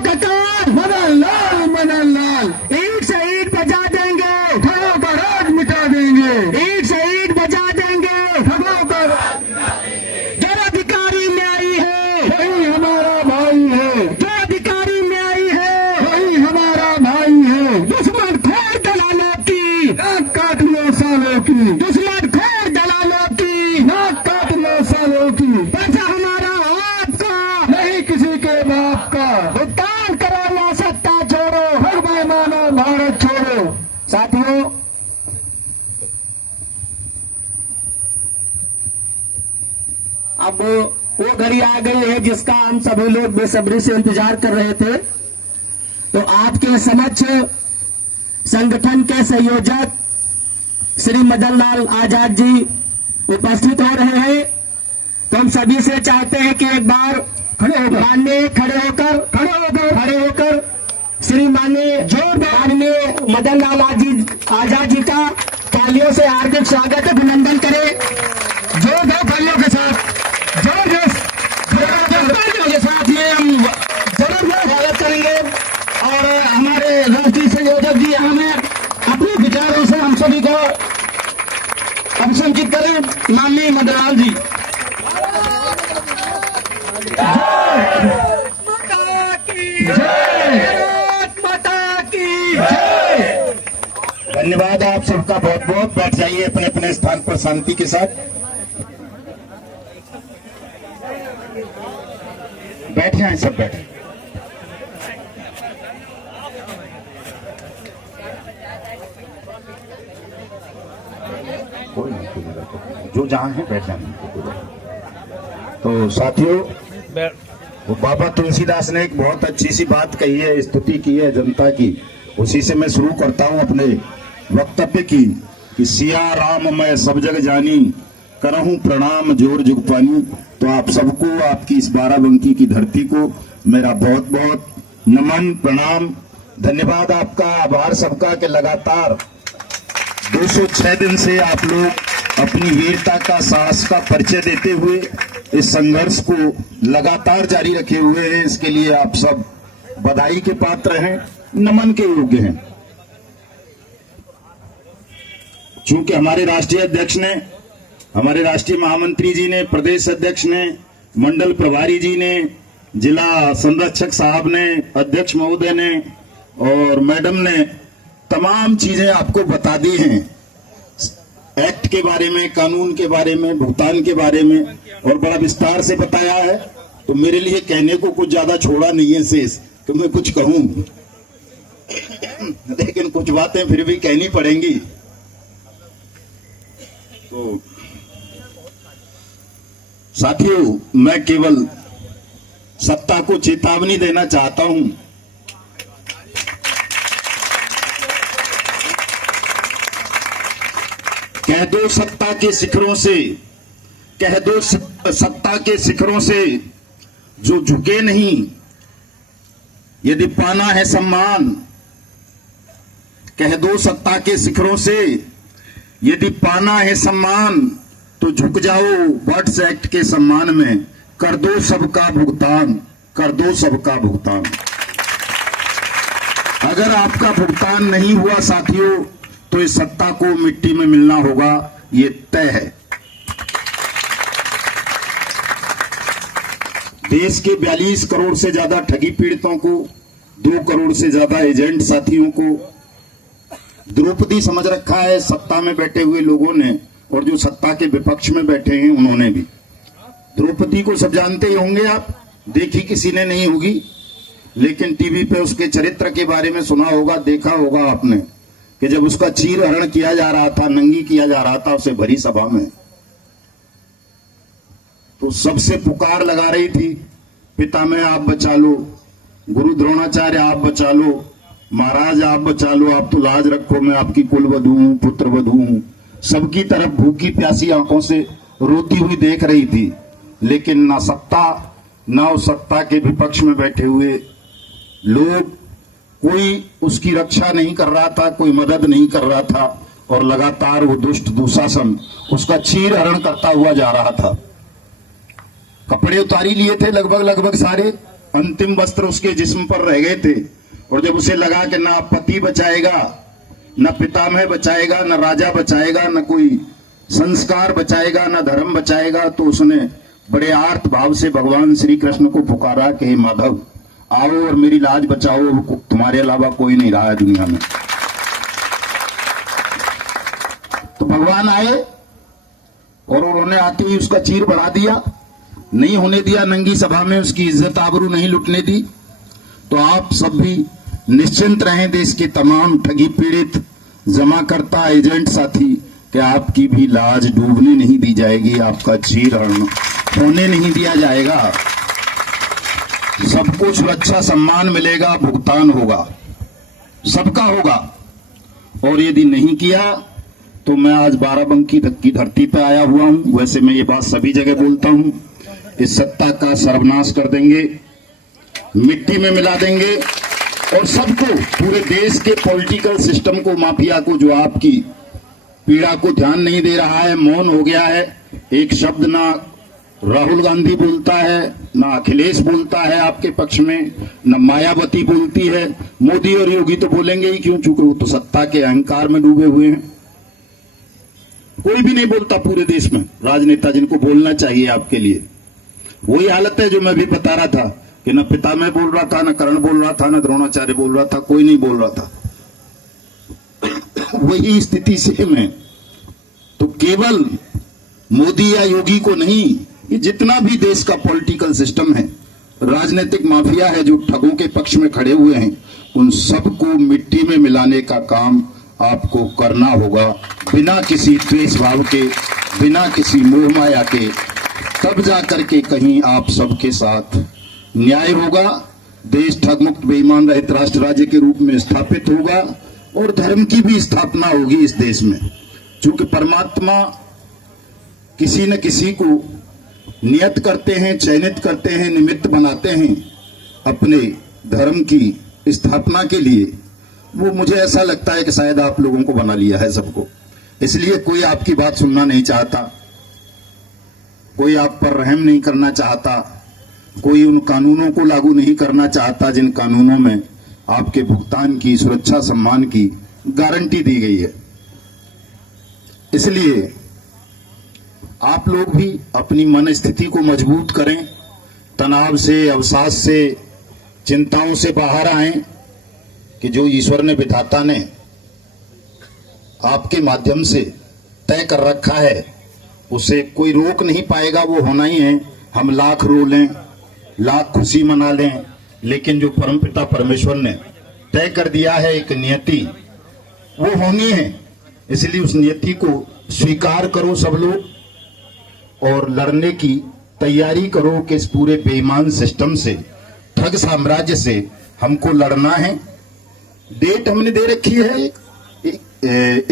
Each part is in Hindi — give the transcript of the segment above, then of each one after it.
कटार मदन लाल ईंट से ईंट बजा देंगे, ठगों का राज मिटा देंगे, ईंट से ईंट बजा देंगे, ठगों का जो अधिकारी न्यायी है वही हमारा भाई है, जो अधिकारी न्यायी है वही हमारा भाई है। दुश्मन खोर दलालों की नाक काट लो सालों की, दुश्मन खोर दलालों की नाक काट लो सालों की। पैसा हमारा आपका नहीं किसी के बाप का, भुगतान करो या सत्ता छोड़ो, हर बेईमाना भारत छोड़ो। साथियों, अब वो घड़ी आ गई है जिसका हम सभी लोग बेसब्री से इंतजार कर रहे थे। तो आपके समक्ष संगठन के संयोजक श्री मदन लाल आजाद जी उपस्थित हो रहे हैं। तो हम सभी से चाहते हैं कि एक बार माननीय खड़े होकर श्री माननीय मदन लाल आजाद जी का तालियों से हार्दिक स्वागत अभिनंदन करें। जोर दो तालियों के साथ, के साथ में हम जरूर स्वागत करेंगे। और हमारे राष्ट्रीय संयोजक जी हमें अपने विचारों से हम सभी को अभिशंसित करें। माननीय मदन लाल जी। धन्यवाद आप सबका बहुत बहुत। बैठ जाइए अपने अपने स्थान पर शांति के साथ। बैठ जाएं, सब बैठे। जो जहां है बैठ जाएं। तो साथियों, वो बाबा तुलसीदास ने एक बहुत अच्छी सी बात कही है, स्तुति की है जनता की। उसी से मैं शुरू करता हूं अपने वक्तव्य की कि सिया राम मैं सब जग जानी, करहूं प्रणाम जोर जुग पानी। तो आप सबको, आपकी इस बाराबंकी की धरती को मेरा बहुत बहुत नमन प्रणाम, धन्यवाद आपका, आभार सबका कि लगातार 206 दिन से आप लोग अपनी वीरता का, साहस का परिचय देते हुए इस संघर्ष को लगातार जारी रखे हुए हैं। इसके लिए आप सब बधाई के पात्र हैं, नमन के योग्य हैं। चूंकि हमारे राष्ट्रीय अध्यक्ष ने, हमारे राष्ट्रीय महामंत्री जी ने, प्रदेश अध्यक्ष ने, मंडल प्रभारी जी ने, जिला संरक्षक साहब ने, अध्यक्ष महोदय ने और मैडम ने तमाम चीजें आपको बता दी हैं, एक्ट के बारे में, कानून के बारे में, भुगतान के बारे में, और बड़ा विस्तार से बताया है। तो मेरे लिए कहने को कुछ ज्यादा छोड़ा नहीं है शेष तो मैं कुछ कहूं, लेकिन कुछ बातें फिर भी कहनी पड़ेंगी। तो साथियों, मैं केवल सत्ता को चेतावनी देना चाहता हूं। कह दो सत्ता के शिखरों से, कह दो सत्ता के शिखरों से जो झुके नहीं, यदि पाना है सम्मान। कह दो सत्ता के शिखरों से यदि पाना है सम्मान, तो झुक जाओ वर्ड्स एक्ट के सम्मान में, कर दो सबका भुगतान, कर दो सबका भुगतान। अगर आपका भुगतान नहीं हुआ साथियों, तो इस सत्ता को मिट्टी में मिलना होगा, ये तय है। देश के 42 करोड़ से ज्यादा ठगी पीड़ितों को, 2 करोड़ से ज्यादा एजेंट साथियों को द्रौपदी समझ रखा है सत्ता में बैठे हुए लोगों ने, और जो सत्ता के विपक्ष में बैठे हैं उन्होंने भी। द्रौपदी को सब जानते ही होंगे आप, देखी किसी ने नहीं होगी, लेकिन टीवी पे उसके चरित्र के बारे में सुना होगा, देखा होगा आपने कि जब उसका चीर हरण किया जा रहा था, नंगी किया जा रहा था उसे भरी सभा में, तो सबसे पुकार लगा रही थी, पिता मैं आप बचा लो, गुरु द्रोणाचार्य आप बचा लो, महाराज आप बचा लो, आप तो लाज रखो, मैं आपकी कुलवधू हूं, पुत्र वधू हूं। सबकी तरफ भूखी प्यासी आंखों से रोती हुई देख रही थी, लेकिन ना सत्ता, ना उस सत्ता के विपक्ष में बैठे हुए लोग, कोई उसकी रक्षा नहीं कर रहा था, कोई मदद नहीं कर रहा था, और लगातार वो दुष्ट दुशासन उसका चीर हरण करता हुआ जा रहा था। कपड़े उतारी लिए थे लगभग सारे, अंतिम वस्त्र उसके जिस्म पर रह गए थे, और जब उसे लगा कि ना पति बचाएगा, न पितामह बचाएगा, न राजा बचाएगा, न कोई संस्कार बचाएगा, न धर्म बचाएगा, तो उसने बड़े आर्त भाव से भगवान श्री कृष्ण को पुकारा कि हे माधव, आओ और मेरी लाज बचाओ, तुम्हारे अलावा कोई नहीं रहा है दुनिया में। तो भगवान आए और उन्होंने आते ही उसका चीर बढ़ा दिया, नहीं होने दिया नंगी सभा में, उसकी इज्जत आबरू नहीं लुटने दी। तो आप सब भी निश्चिंत रहें, देश के तमाम ठगी पीड़ित जमाकर्ता एजेंट साथी, कि आपकी भी लाज डूबने नहीं दी जाएगी, आपका चीरहरण होने नहीं दिया जाएगा, सबको सुरक्षा सम्मान मिलेगा, भुगतान होगा, सबका होगा। और यदि नहीं किया तो मैं आज बाराबंकी की धरती पर आया हुआ हूं। वैसे मैं ये बात सभी जगह बोलता हूं, इस सत्ता का सर्वनाश कर देंगे, मिट्टी में मिला देंगे, और सबको, पूरे देश के पॉलिटिकल सिस्टम को, माफिया को, जो आपकी पीड़ा को ध्यान नहीं दे रहा है, मौन हो गया है, एक शब्द ना राहुल गांधी बोलता है, ना अखिलेश बोलता है आपके पक्ष में, न मायावती बोलती है, मोदी और योगी तो बोलेंगे ही क्यों, चूंकि वो तो सत्ता के अहंकार में डूबे हुए हैं। कोई भी नहीं बोलता पूरे देश में, राजनेता जिनको बोलना चाहिए आपके लिए। वही हालत है जो मैं भी बता रहा था कि न पितामह बोल रहा था, न कर्ण बोल रहा था, न द्रोणाचार्य बोल रहा था, कोई नहीं बोल रहा था। वही स्थिति से मैं तो केवल मोदी या योगी को नहीं, ये जितना भी देश का पॉलिटिकल सिस्टम है, राजनीतिक माफिया है जो ठगों के पक्ष में खड़े हुए हैं, उन सबको मिट्टी में मिलाने का काम आपको करना होगा, बिना किसी द्वेष भाव के, बिना किसी मोह माया के। तब जाकर के कहीं आप सबके साथ न्याय होगा, देश ठगमुक्त बेईमान रहित राष्ट्र राज्य के रूप में स्थापित होगा, और धर्म की भी स्थापना होगी इस देश में। चूंकि परमात्मा किसी न किसी को नियत करते हैं, चयनित करते हैं, निमित्त बनाते हैं अपने धर्म की स्थापना के लिए। वो मुझे ऐसा लगता है कि शायद आप लोगों को बना लिया है सबको, इसलिए कोई आपकी बात सुनना नहीं चाहता, कोई आप पर रहम नहीं करना चाहता, कोई उन कानूनों को लागू नहीं करना चाहता जिन कानूनों में आपके भुगतान की, सुरक्षा सम्मान की गारंटी दी गई है। इसलिए आप लोग भी अपनी मन स्थिति को मजबूत करें, तनाव से, अवसाद से, चिंताओं से बाहर आएं, कि जो ईश्वर ने, विधाता ने आपके माध्यम से तय कर रखा है, उसे कोई रोक नहीं पाएगा, वो होना ही है। हम लाख रो लें, लाख खुशी मना लें, लेकिन जो परमपिता परमेश्वर ने तय कर दिया है एक नियति, वो होनी है। इसलिए उस नियति को स्वीकार करो सब लोग, और लड़ने की तैयारी करो कि इस पूरे बेईमान सिस्टम से, ठग साम्राज्य से हमको लड़ना है। डेट हमने दे रखी है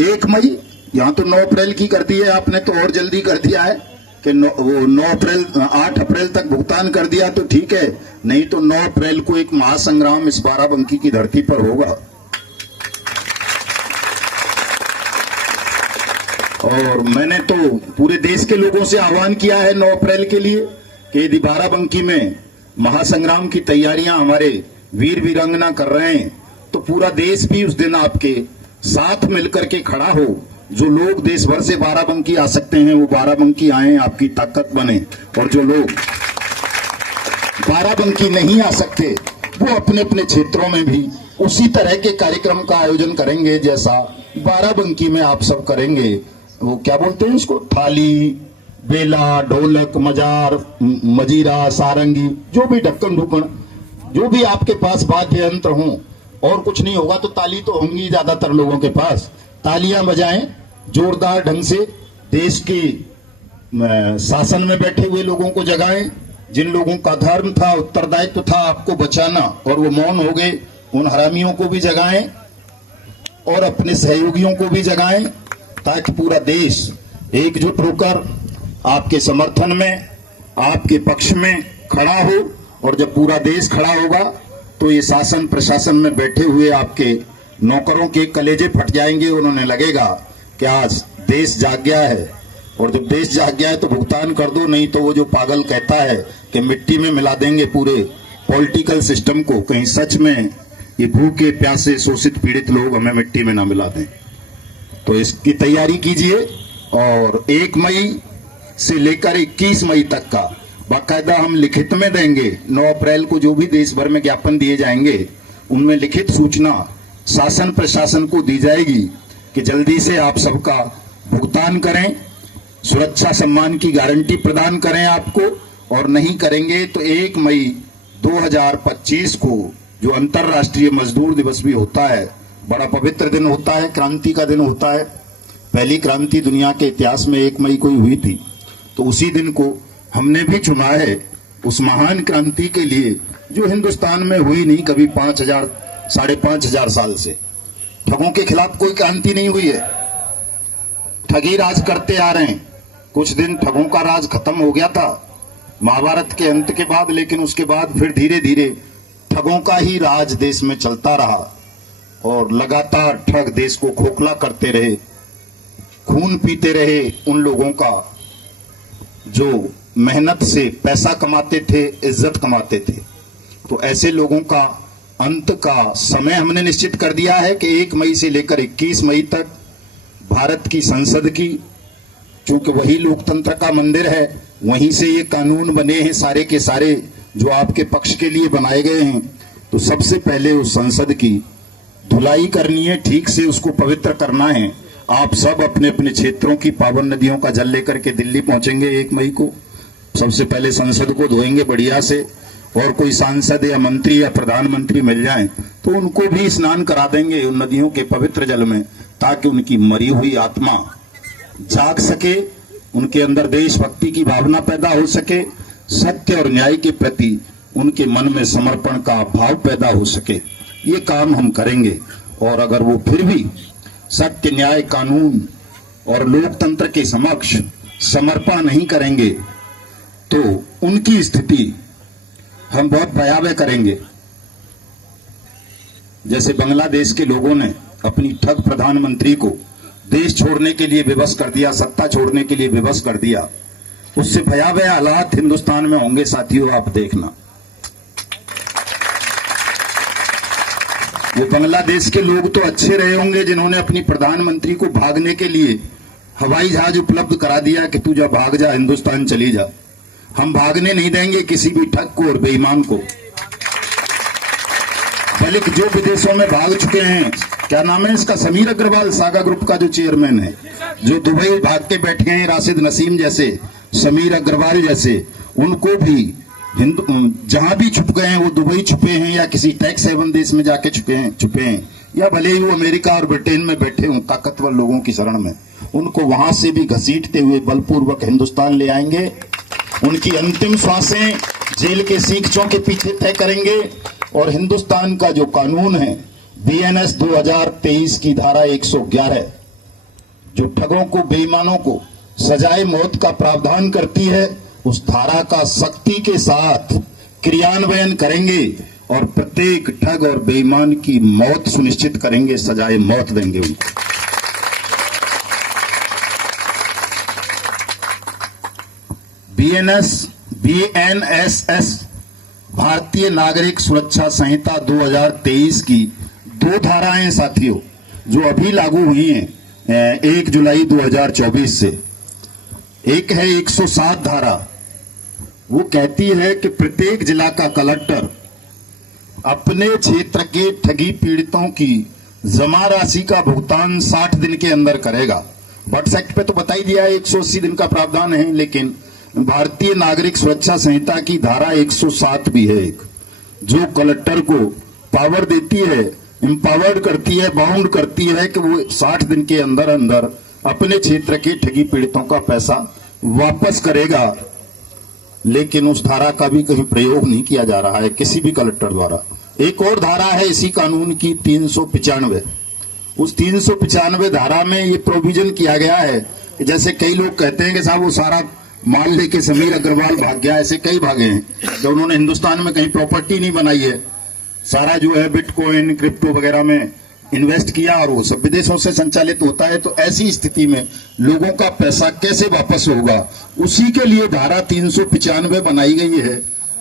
1 मई, यहाँ तो 9 अप्रैल की कर दी है आपने, तो और जल्दी कर दिया है कि 8 अप्रैल तक भुगतान कर दिया तो ठीक है, नहीं तो 9 अप्रैल को एक महासंग्राम इस बाराबंकी की धरती पर होगा। और मैंने तो पूरे देश के लोगों से आह्वान किया है 9 अप्रैल के लिए कि यदि बाराबंकी में महासंग्राम की तैयारियां हमारे वीर वीरांगना कर रहे हैं, तो पूरा देश भी उस दिन आपके साथ मिलकर के खड़ा हो। जो लोग देश भर से बाराबंकी आ सकते हैं वो बाराबंकी आए, आपकी ताकत बने, और जो लोग बाराबंकी नहीं आ सकते वो अपने अपने क्षेत्रों में भी उसी तरह के कार्यक्रम का आयोजन करेंगे जैसा बाराबंकी में आप सब करेंगे। वो क्या बोलते हैं इसको, थाली, बेला, ढोलक, मजार, मजीरा, सारंगी, जो भी ढक्कन ढुकन, जो भी आपके पास वाद्य यंत्र हों, और कुछ नहीं होगा तो ताली तो होंगी ज्यादातर लोगों के पास, तालियां बजाएं जोरदार ढंग से, देश के शासन में बैठे हुए लोगों को जगाएं, जिन लोगों का धर्म था, उत्तरदायित्व था आपको बचाना, और वो मौन हो गए, उन हरामियों को भी जगाएं और अपने सहयोगियों को भी जगाएं, ताकि पूरा देश एकजुट होकर आपके समर्थन में, आपके पक्ष में खड़ा हो। और जब पूरा देश खड़ा होगा तो ये शासन प्रशासन में बैठे हुए आपके नौकरों के कलेजे फट जाएंगे, उन्होंने लगेगा कि आज देश जाग गया है। और जब देश जाग गया है तो भुगतान कर दो, नहीं तो वो जो पागल कहता है कि मिट्टी में मिला देंगे पूरे पॉलिटिकल सिस्टम को कहीं सच में ये भूखे प्यासे शोषित पीड़ित लोग हमें मिट्टी में ना मिला दें। तो इसकी तैयारी कीजिए और 1 मई से लेकर 21 मई तक का बाकायदा हम लिखित में देंगे। 9 अप्रैल को जो भी देश भर में ज्ञापन दिए जाएंगे उनमें लिखित सूचना शासन प्रशासन को दी जाएगी कि जल्दी से आप सबका भुगतान करें, सुरक्षा सम्मान की गारंटी प्रदान करें आपको, और नहीं करेंगे तो 1 मई 2025 को जो अंतर्राष्ट्रीय मजदूर दिवस भी होता है, बड़ा पवित्र दिन होता है, क्रांति का दिन होता है। पहली क्रांति दुनिया के इतिहास में 1 मई को ही हुई थी। तो उसी दिन को हमने भी चुना है उस महान क्रांति के लिए जो हिंदुस्तान में हुई नहीं कभी 5,000 साढ़े 5,000 साल से। ठगों के खिलाफ कोई क्रांति नहीं हुई है, ठगी राज करते आ रहे हैं। कुछ दिन ठगों का राज खत्म हो गया था महाभारत के अंत के बाद, लेकिन उसके बाद फिर धीरे धीरे ठगों का ही राज देश में चलता रहा और लगातार ठग देश को खोखला करते रहे, खून पीते रहे उन लोगों का जो मेहनत से पैसा कमाते थे, इज्जत कमाते थे। तो ऐसे लोगों का अंत का समय हमने निश्चित कर दिया है कि 1 मई से लेकर 21 मई तक भारत की संसद की, चूंकि वही लोकतंत्र का मंदिर है, वहीं से ये कानून बने हैं सारे के सारे जो आपके पक्ष के लिए बनाए गए हैं। तो सबसे पहले उस संसद की धुलाई करनी है, ठीक से उसको पवित्र करना है। आप सब अपने अपने क्षेत्रों की पावन नदियों का जल लेकर के दिल्ली पहुंचेंगे 1 मई को। सबसे पहले संसद को धोएंगे बढ़िया से, और कोई सांसद या मंत्री या प्रधानमंत्री मिल जाए तो उनको भी स्नान करा देंगे उन नदियों के पवित्र जल में, ताकि उनकी मरी हुई आत्मा जाग सके, उनके अंदर देशभक्ति की भावना पैदा हो सके, सत्य और न्याय के प्रति उनके मन में समर्पण का भाव पैदा हो सके। ये काम हम करेंगे। और अगर वो फिर भी सत्य, न्याय, कानून और लोकतंत्र के समक्ष समर्पण नहीं करेंगे तो उनकी स्थिति हम बहुत भयावह करेंगे। जैसे बांग्लादेश के लोगों ने अपनी ठग प्रधानमंत्री को देश छोड़ने के लिए विवश कर दिया, सत्ता छोड़ने के लिए विवश कर दिया, उससे भयावह हालात हिंदुस्तान में होंगे साथियों, आप देखना। वो बांग्लादेश के लोग तो अच्छे रहे होंगे जिन्होंने अपनी प्रधानमंत्री को भागने के लिए हवाई जहाज उपलब्ध करा दिया कि तू जा, भाग जा, हिंदुस्तान चली जा। हम भागने नहीं देंगे किसी भी ठग को और बेईमान को। बल्कि जो विदेशों में भाग चुके हैं, क्या नाम है इसका, समीर अग्रवाल, सागा ग्रुप का जो चेयरमैन है, जो दुबई भाग के बैठे हैं, राशिद नसीम जैसे, समीर अग्रवाल जैसे, उनको भी जहां भी छुप गए हैं, वो दुबई छुपे हैं या किसी टैक्स हेवन देश में जाके छुपे हैं, या भले ही वो अमेरिका और ब्रिटेन में बैठे हों ताकतवर लोगों की शरण में, उनको वहां से भी घसीटते हुए बलपूर्वक हिंदुस्तान ले आएंगे। उनकी अंतिम सांसें जेल के सीखचों के पीछे तय करेंगे। और हिंदुस्तान का जो कानून है BNS 2023 की धारा 111 जो ठगों को, बेईमानों को सजाए मौत का प्रावधान करती है, उस धारा का सख्ती के साथ क्रियान्वयन करेंगे और प्रत्येक ठग और बेईमान की मौत सुनिश्चित करेंगे, सजाए मौत देंगे उनको। BNSS भारतीय नागरिक सुरक्षा संहिता 2023 की 2 धाराएं साथियों जो अभी लागू हुई हैं 1 जुलाई 2024 से। एक है 107 धारा, वो कहती है कि प्रत्येक जिला का कलेक्टर अपने क्षेत्र के ठगी पीड़ितों की जमा राशि का भुगतान 60 दिन के अंदर करेगा। बट्स एक्ट पे तो बता ही दिया है 180 दिन का प्रावधान है, लेकिन भारतीय नागरिक सुरक्षा संहिता की धारा 107 भी है एक, जो कलेक्टर को पावर देती है, एम्पावर्ड करती है, बाउंड करती है कि वो 60 दिन के अंदर अंदर अपने क्षेत्र के ठगी पीड़ितों का पैसा वापस करेगा। लेकिन उस धारा का भी कहीं प्रयोग नहीं किया जा रहा है किसी भी कलेक्टर द्वारा। एक और धारा है इसी कानून की 395, उस 395 धारा में ये प्रोविजन किया गया है कि जैसे कई लोग कहते हैं कि साहब वो सारा माल लेके समीर अग्रवाल भाग गया, ऐसे कई भागे हैं कि उन्होंने हिंदुस्तान में कहीं प्रॉपर्टी नहीं बनाई है, सारा जो है बिटकॉइन, क्रिप्टो वगैरह में इन्वेस्ट किया और वो सब विदेशों से संचालित होता है। तो ऐसी स्थिति में लोगों का पैसा कैसे वापस होगा, उसी के लिए धारा 395 बनाई गई है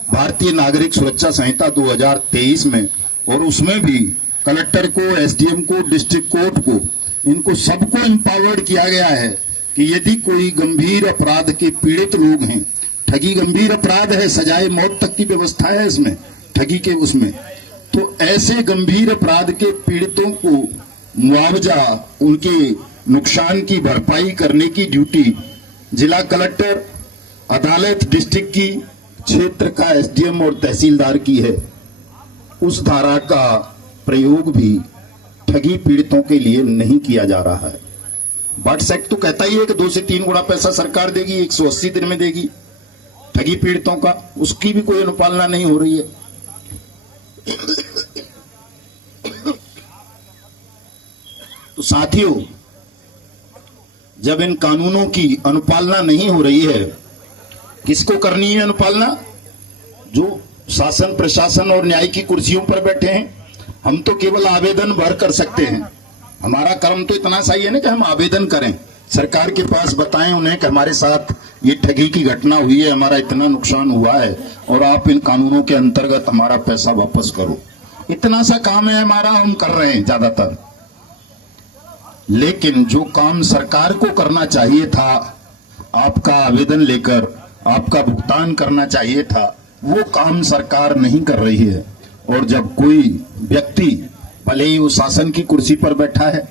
भारतीय नागरिक सुरक्षा संहिता 2023 में, और उसमें भी कलेक्टर को, एसडीएम को, डिस्ट्रिक्ट कोर्ट को, इनको सबको एम्पावर्ड किया गया है कि यदि कोई गंभीर अपराध के पीड़ित लोग हैं, ठगी गंभीर अपराध है, सजाए मौत तक की व्यवस्था है इसमें, ठगी के उसमें, तो ऐसे गंभीर अपराध के पीड़ितों को मुआवजा, उनके नुकसान की भरपाई करने की ड्यूटी जिला कलेक्टर, अदालत, डिस्ट्रिक्ट की, क्षेत्र का एसडीएम और तहसीलदार की है। उस धारा का प्रयोग भी ठगी पीड़ितों के लिए नहीं किया जा रहा है। बट्स एक्ट तो कहता ही है कि 2 से 3 गुना पैसा सरकार देगी, 180 दिन में देगी ठगी पीड़ितों का, उसकी भी कोई अनुपालना नहीं हो रही है। तो साथियों, जब इन कानूनों की अनुपालना नहीं हो रही है, किसको करनी है अनुपालना? जो शासन, प्रशासन और न्याय की कुर्सियों पर बैठे हैं। हम तो केवल आवेदन भर कर सकते हैं। हमारा कर्म तो इतना सही है ना कि हम आवेदन करें, सरकार के पास बताएं उन्हें कि हमारे साथ ये ठगी की घटना हुई है, हमारा इतना नुकसान हुआ है और आप इन कानूनों के अंतर्गत हमारा पैसा वापस करो। इतना सा काम है हमारा, हम कर रहे हैं ज्यादातर। लेकिन जो काम सरकार को करना चाहिए था, आपका आवेदन लेकर आपका भुगतान करना चाहिए था, वो काम सरकार नहीं कर रही है। और जब कोई व्यक्ति, भले ही वो शासन की कुर्सी पर बैठा है,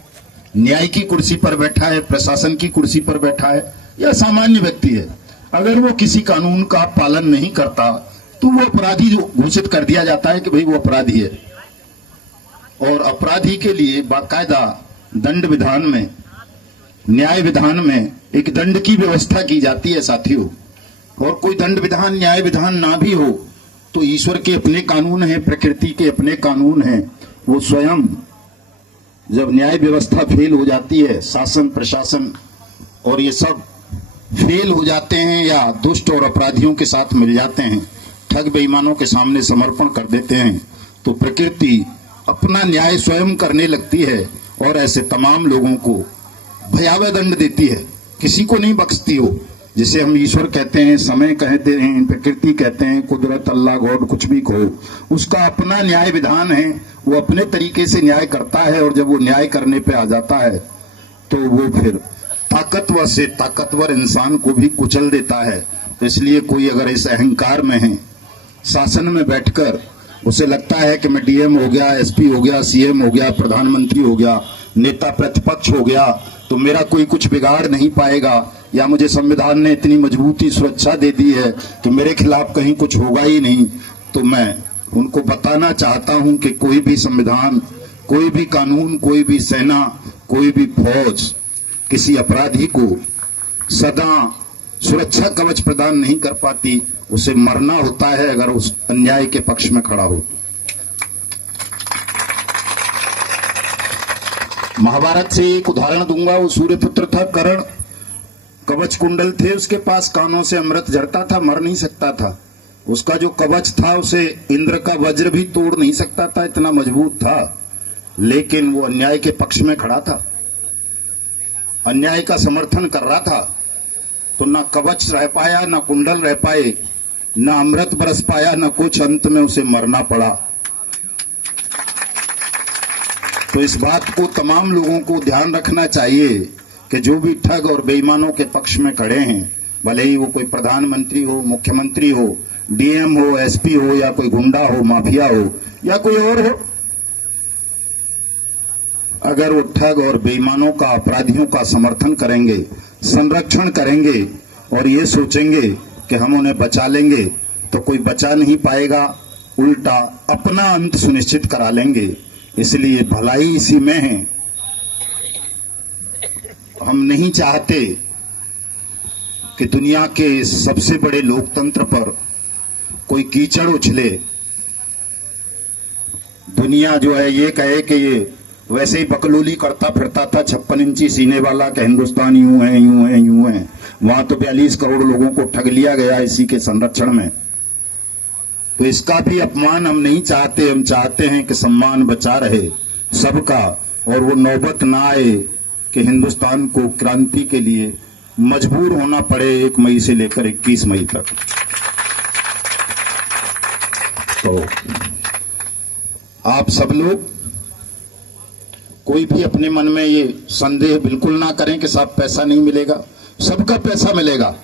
न्याय की कुर्सी पर बैठा है, प्रशासन की कुर्सी पर बैठा है, या सामान्य व्यक्ति है, अगर वो किसी कानून का पालन नहीं करता तो वो अपराधी घोषित कर दिया जाता है कि भाई वो अपराधी है। और अपराधी के लिए बाकायदा दंड विधान में, न्याय विधान में एक दंड की व्यवस्था की जाती है साथियों। और कोई दंड विधान, न्याय विधान ना भी हो तो ईश्वर के अपने कानून हैं, प्रकृति के अपने कानून हैं। वो स्वयं जब न्याय व्यवस्था फेल हो जाती है, शासन, प्रशासन और ये सब फेल हो जाते हैं या दुष्ट और अपराधियों के साथ मिल जाते हैं, ठग बेईमानों के सामने समर्पण कर देते हैं, तो प्रकृति अपना न्याय स्वयं करने लगती है और ऐसे तमाम लोगों को भयावह दंड देती है। किसी को नहीं बख्शती हो। जिसे हम ईश्वर कहते हैं, समय कहते हैं, प्रकृति कहते हैं, कुदरत, अल्लाह, गॉड, कुछ भी कहो, उसका अपना न्याय विधान है। वो अपने तरीके से न्याय करता है और जब वो न्याय करने पे आ जाता है तो वो फिर ताकतवर से ताकतवर इंसान को भी कुचल देता है। तो इसलिए कोई अगर इस अहंकार में है, शासन में बैठकर उसे लगता है कि मैं डीएम हो गया, एसपी हो गया, सीएम हो गया, प्रधानमंत्री हो गया, नेता प्रतिपक्ष हो गया, तो मेरा कोई कुछ बिगाड़ नहीं पाएगा, या मुझे संविधान ने इतनी मजबूती सुरक्षा दे दी है कि मेरे खिलाफ कहीं कुछ होगा ही नहीं, तो मैं उनको बताना चाहता हूं कि कोई भी संविधान, कोई भी कानून, कोई भी सेना, कोई भी फौज किसी अपराधी को सदा सुरक्षा कवच प्रदान नहीं कर पाती। उसे मरना होता है अगर उस अन्याय के पक्ष में खड़ा हो। महाभारत से एक उदाहरण दूंगा। वो सूर्यपुत्र था, कर्ण, कवच कुंडल थे उसके पास, कानों से अमृत झरता था, मर नहीं सकता था। उसका जो कवच था उसे इंद्र का वज्र भी तोड़ नहीं सकता था, इतना मजबूत था। लेकिन वो अन्याय के पक्ष में खड़ा था, अन्याय का समर्थन कर रहा था, तो ना कवच रह पाया, ना कुंडल रह पाए, ना अमृत बरस पाया, ना कुछ, अंत में उसे मरना पड़ा। तो इस बात को तमाम लोगों को ध्यान रखना चाहिए कि जो भी ठग और बेईमानों के पक्ष में खड़े हैं, भले ही वो कोई प्रधानमंत्री हो, मुख्यमंत्री हो, डीएम हो, एसपी हो, या कोई गुंडा हो, माफिया हो, या कोई और हो, अगर वो ठग और बेईमानों का, अपराधियों का समर्थन करेंगे, संरक्षण करेंगे और ये सोचेंगे कि हम उन्हें बचा लेंगे, तो कोई बचा नहीं पाएगा, उल्टा अपना अंत सुनिश्चित करा लेंगे। इसलिए भलाई इसी में है। हम नहीं चाहते कि दुनिया के सबसे बड़े लोकतंत्र पर कोई कीचड़ उछले, दुनिया जो है ये कहे कि ये वैसे ही बकलोली करता फिरता था 56 इंची सीने वाला कि हिंदुस्तान यूं है, यूं है, यूं है। वहां तो 42 करोड़ लोगों को ठग लिया गया इसी के संरक्षण में। तो इसका भी अपमान हम नहीं चाहते। हम चाहते हैं कि सम्मान बचा रहे सबका, और वो नौबत ना आए कि हिंदुस्तान को क्रांति के लिए मजबूर होना पड़े 1 मई से लेकर 21 मई तक। तो आप सब लोग कोई भी अपने मन में ये संदेह बिल्कुल ना करें कि साहब पैसा नहीं मिलेगा। सबका पैसा मिलेगा,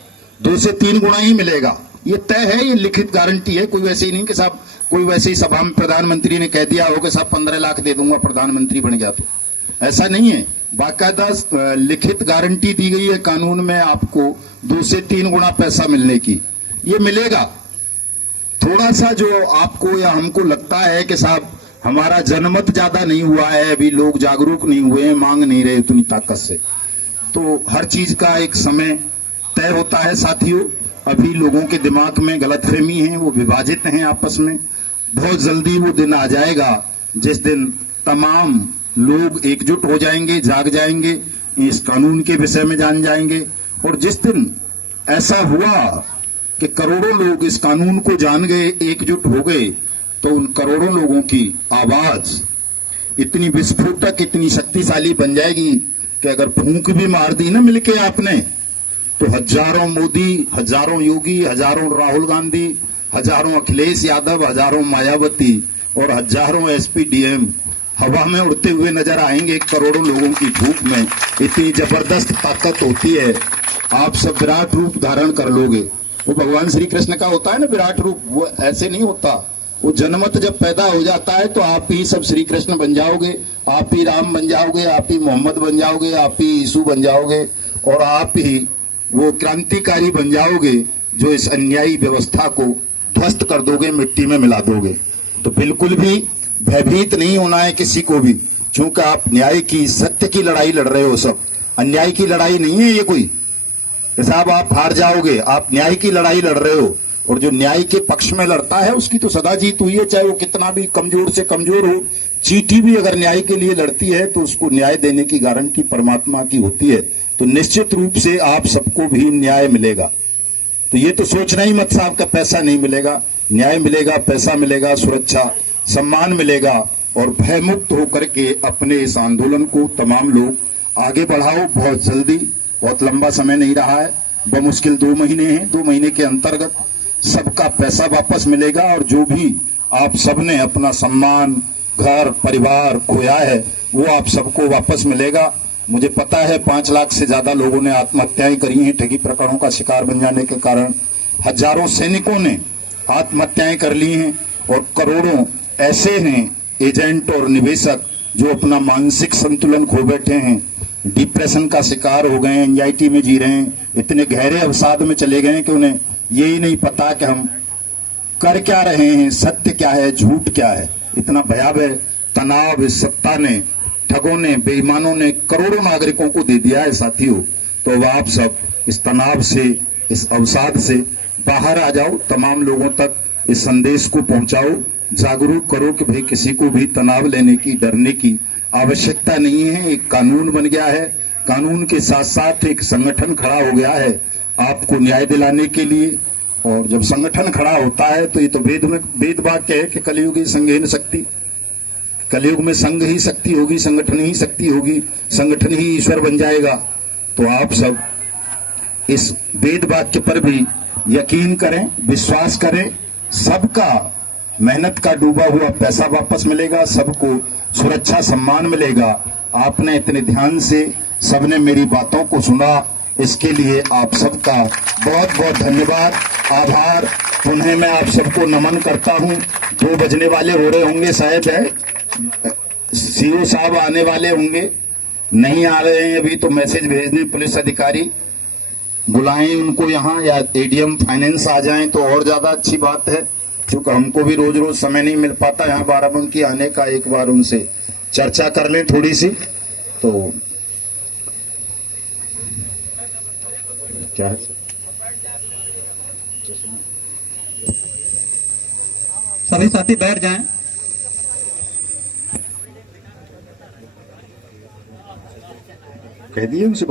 2 से 3 गुना ही मिलेगा, ये तय है, ये लिखित गारंटी है। कोई वैसे ही नहीं कि साहब कोई वैसे ही सभा में प्रधानमंत्री ने कह दिया हो कि साहब 15 लाख दे दूंगा प्रधानमंत्री बन गया, तो ऐसा नहीं है। बाकायदा लिखित गारंटी दी गई है कानून में आपको 2 से 3 गुना पैसा मिलने की, ये मिलेगा। थोड़ा सा जो आपको या हमको लगता है कि साहब हमारा जनमत ज्यादा नहीं हुआ है, अभी लोग जागरूक नहीं हुए हैं, मांग नहीं रहे उतनी ताकत से, तो हर चीज का एक समय तय होता है साथियों। अभी लोगों के दिमाग में गलतफहमी है, वो विभाजित हैं आपस में। बहुत जल्दी वो दिन आ जाएगा जिस दिन तमाम लोग एकजुट हो जाएंगे, जाग जाएंगे, इस कानून के विषय में जान जाएंगे। और जिस दिन ऐसा हुआ कि करोड़ों लोग इस कानून को जान गए, एकजुट हो गए, तो उन करोड़ों लोगों की आवाज इतनी विस्फोटक, इतनी शक्तिशाली बन जाएगी कि अगर फूंक भी मार दी ना मिलके आपने, तो हजारों मोदी, हजारों योगी, हजारों राहुल गांधी, हजारों अखिलेश यादव, हजारों मायावती और हजारों एसपी-डीएम हवा में उड़ते हुए नजर आएंगे। करोड़ों लोगों की भूख में इतनी जबरदस्त ताकत होती है। आप सब विराट रूप धारण कर लोगे। वो भगवान श्री कृष्ण का होता है ना विराट रूप, वो ऐसे नहीं होता। वो जनमत जब पैदा हो जाता है तो आप ही सब श्री कृष्ण बन जाओगे, आप ही राम बन जाओगे, आप ही मोहम्मद बन जाओगे, आप ही यीशु बन जाओगे, और आप ही वो क्रांतिकारी बन जाओगे जो इस अन्यायी व्यवस्था को ध्वस्त कर दोगे, मिट्टी में मिला दोगे। तो बिल्कुल भी भयभीत नहीं होना है किसी को भी, क्योंकि आप न्याय की, सत्य की लड़ाई लड़ रहे हो। सब अन्याय की लड़ाई नहीं है ये कोई, साहब आप हार जाओगे। आप न्याय की लड़ाई लड़ रहे हो, और जो न्याय के पक्ष में लड़ता है उसकी तो सदा जीत हुई है, चाहे वो कितना भी कमजोर से कमजोर हो। चींटी भी अगर न्याय के लिए लड़ती है तो उसको न्याय देने की गारंटी परमात्मा की होती है। तो निश्चित रूप से आप सबको भी न्याय मिलेगा। तो ये तो सोचना ही मत साहब का पैसा नहीं मिलेगा, न्याय मिलेगा, पैसा मिलेगा, सुरक्षा, सम्मान मिलेगा। और भयमुक्त होकर के अपने इस आंदोलन को तमाम लोग आगे बढ़ाओ। बहुत जल्दी, बहुत लंबा समय नहीं रहा है, बमुश्किल 2 महीने हैं। 2 महीने के अंतर्गत सबका पैसा वापस मिलेगा, और जो भी आप सबने अपना सम्मान, घर, परिवार खोया है वो आप सबको वापस मिलेगा। मुझे पता है 5 लाख से ज्यादा लोगों ने आत्महत्याएं करी हैं ठगी प्रकरणों का शिकार बन जाने के कारण। हजारों सैनिकों ने आत्महत्याएं कर ली हैं, और करोड़ों ऐसे हैं एजेंट और निवेशक जो अपना मानसिक संतुलन खो बैठे हैं, डिप्रेशन का शिकार हो गए हैं, एंजाइटी में जी रहे हैं, इतने गहरे अवसाद में चले गए हैं कि उन्हें यही नहीं पता कि हम कर क्या रहे हैं, सत्य क्या है, झूठ क्या है। इतना भयावह तनाव इस सत्ता ने, ठगों ने, बेईमानों ने करोड़ों नागरिकों को दे दिया है साथियों। तो अब आप सब इस तनाव से, इस अवसाद से बाहर आ जाओ, तमाम लोगों तक इस संदेश को पहुंचाओ, जागरूक करो कि भाई किसी को भी तनाव लेने की, डरने की आवश्यकता नहीं है। एक कानून बन गया है, कानून के साथ साथ एक संगठन खड़ा हो गया है आपको न्याय दिलाने के लिए। और जब संगठन खड़ा होता है तो ये तो वेद वाक्य है कि कलयुगी संघेन शक्ति, कलयुग में संघ ही शक्ति होगी, संगठन ही शक्ति होगी, संगठन ही ईश्वर बन जाएगा। तो आप सब इस वेद वाक्य पर भी यकीन करें, विश्वास करें। सबका मेहनत का डूबा हुआ पैसा वापस मिलेगा, सबको सुरक्षा, सम्मान मिलेगा। आपने इतने ध्यान से सबने मेरी बातों को सुना, इसके लिए आप सबका बहुत बहुत धन्यवाद, आभार। पुनः मैं आप सबको नमन करता हूं। 2 बजने वाले हो रहे होंगे शायद, है सीओ साहब आने वाले होंगे, नहीं आ रहे हैं अभी तो मैसेज भेज दें, पुलिस अधिकारी बुलाएं उनको यहाँ, या एडीएम फाइनेंस आ जाएं तो और ज्यादा अच्छी बात है, क्योंकि हमको भी रोज रोज समय नहीं मिल पाता यहाँ बाराबंकी आने का। एक बार उनसे चर्चा कर लें थोड़ी सी। तो क्या है, सभी साथी बैठ जाएं। कह दिए उनसे।